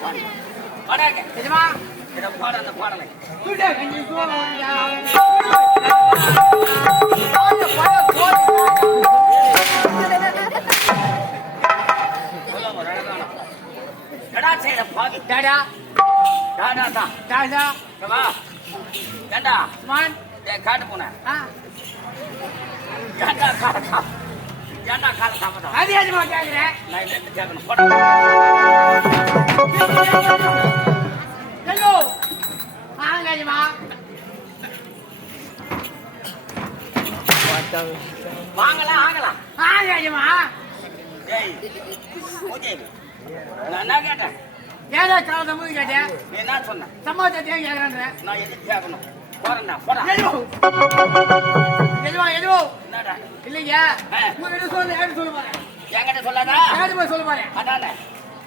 பாடாங்க நிஜமா இதை பாடு அந்த பாடலை. எடா செய்த பாவி டாடா டாடா. தான் டாடா வா காட்டு போன. ஆ. ஏண்டா ஏண்டா கால சாப்பிட அது எதுமா கேக்குறேன் நான் என்ன கேட்கணும் ஹலோ ஆ நிஜமா வாங்கலாம் ஆகலாம் ஆ நிஜமா டேய் ஓகே. நான் என்ன கேட்டேன்? ஏதோ கேட்டேன். நீ என்ன சொன்ன? சமாளிச்சா ஏன் கேக்குறேன் நான் எதுக்கு கேட்கணும்? போறேன்டா போடா. எதுவோ எதுவா எதுவோ என்னடா? இல்லைங்க ஆ. உங்க கிட்ட சொல்லு யாரு சொல்ல போறேன்? என்கிட்ட சொல்லாதா யாரு போய் சொல்ல போறேன்? அதானே.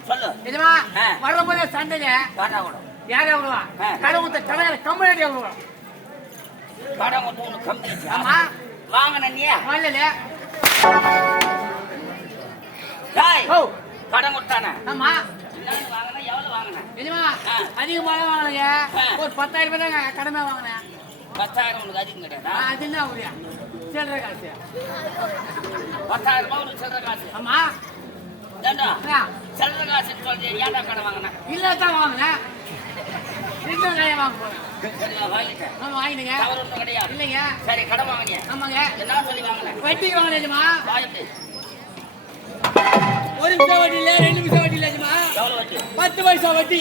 சொல்லு. எதுமா ஆ. வரும்போதே சண்டைங்க. காட்டா கூட. யாரே விடுவா ஆ. கடை ஊத்த கடையில கம்பெனி விடுவோம் கடை வந்து ஒன்று கம்பெனி ஆமா. வாங்கின நீ வரல டேய் ஓ. கடன் கொடுத்தானே ஆமா. எவ்வளவு. அதிகமாக வாங்கினீங்க. ஒரு பத்தாயிரம் ரூபாய் தாங்க கடமை வாங்கினேன். பத்தாயிரம் உனக்கு அதிகம் கிடையாதா? ஆ, அது என்ன முடியா சில்லறை காசு பத்தாயிரம் ரூபாய் உனக்கு சில்லற காசு ஆமா ஏண்டா. சில்லற காசு சொல்றது ஏன்டா கடன் வாங்கின இல்ல தான் வாங்கினேன் இன்னும் நிறைய வாங்க போறேன் வாங்கினீங்க தவறு ஒன்றும் கிடையாது இல்லைங்க சரி கடன் வாங்கினிய ஆமாங்க என்ன சொல்லி வாங்கின வட்டிக்கு வாங்கிட்டு ஒரு நிமிஷம் வட்டி இல்ல ரெண்டு நிமிஷம் வட்டி இல்லைஜமா எவ்வளவு வட்டி பத்து பைசா வட்டி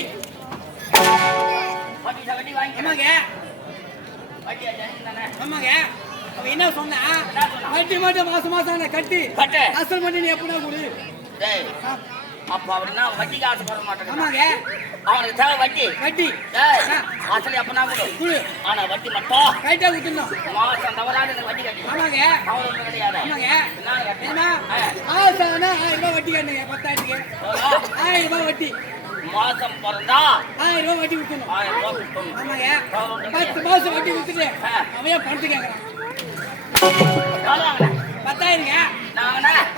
வட்டி வட்டி வாங்கிக்கிறேன் ஆமாங்க வட்டி ஆமாங்க என்ன சொன்னா? வட்டி மட்டும் மாசம் மாசம் நான் கட்டி? கட்டு. அசல் மட்டும் நீ எப்படின்னா கொடு? அப்ப அப்படின்னா வட்டி காசு போட மாட்டேன் ஆமாங்க. அவனுக்கு தேவை வட்டி. வட்டி. அசல் எப்பனா கொடு. கொடு. ஆனா வட்டி மட்டும். ரைட்டா கொடுத்துடணும் மாசம் தவறாத எனக்கு வட்டி கட்டி. ஆமாங்க. ஒன்றும் கிடையாது. ஆமாங்க. என்ன. ஆசானா ஆயிரம் ரூபாய் வட்டி கட்டுங்க பத்தாயிரத்துக்கு? ஆயிரம் ரூபாய் வட்டி. மாசம் பிறந்தா ஆயிரம் ரூபாய் வட்டி கொடுக்கணும். ஆயிரம் ரூபாய் கொடுக்கணும். ஆமாங்க பத்து மாசம் வட்டி கொடுத்துட்டு. அவன் பணத்து கேட்கறான் பத்தாயிரங்க?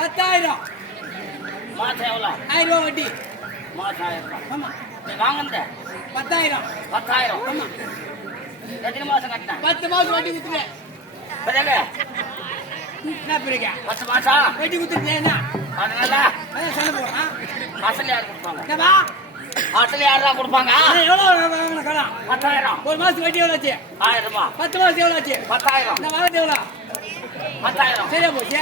பத்தாயிரம். மாசம் எவ்வளோ? ஆயிரம் ரூபாய் வட்டி. மாசம் ஆயிரம் ரூபாய். ஆமா. நீ வாங்கினது பத்தாயிரம். பத்தாயிரம். ஆமா. எத்தனை மாசம் கட்டினேன்? பத்து மாசம் வட்டி கொடுத்துட்டு. பிறகு? என்ன பிறகு? பத்து மாசம். வட்டி கொடுத்துட்டு என்ன அதனால? அதான் சண்டை போடுறான். அசல் யார் கொடுப்பாங்க? அசல் யாரா கொடுப்பாங்க? பத்தாயிரம். ஒரு மாசம் வட்டி எவ்வளோ ஆச்சு? ஆயிரம்? ரூபாய் பத்து மாசம் எவ்வளோ ஆச்சு? பத்தாயிரம். இந்த வாரத்து எவ்வளோ பத்தாயிரம். சரியா போச்சு.